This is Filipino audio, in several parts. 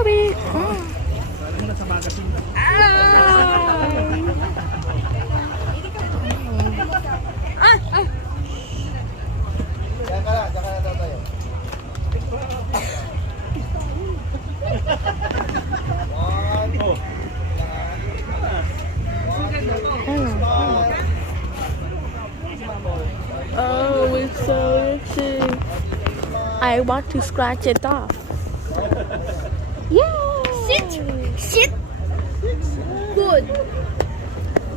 Joey! Diyan ka na daw tayo. Oh, it's so itchy. I want to scratch it off. Yeah! Sit. Good.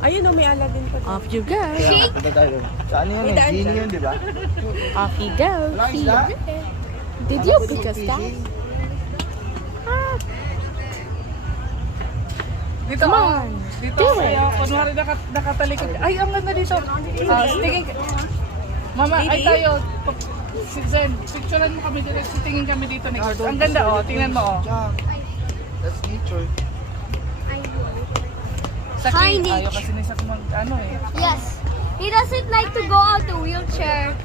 Ayun o, may ala din pa. Off you go. Kaya punta tayo. Saan yun eh? Genie yun, di ba? Off you go. Walang isda? Did you pick a star? Dito, Come on. Dito, Do it. kaya, kunwari nakatalikod. Ay, ang ganda dito. Tingin ka. Mama, ay tayo. Si Zen, picturean mo kami dito. Tingin kami dito ni Gord. Ang ganda oh, tingnan mo oh. That's nature. Sa Hi, king, ayaw Nick. kasi ni Sak mag, ano eh. Yes. He doesn't like to go out the wheelchair.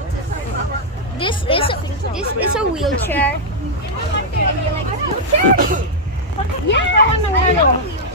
This is a wheelchair. And you like wheelchair? Yeah.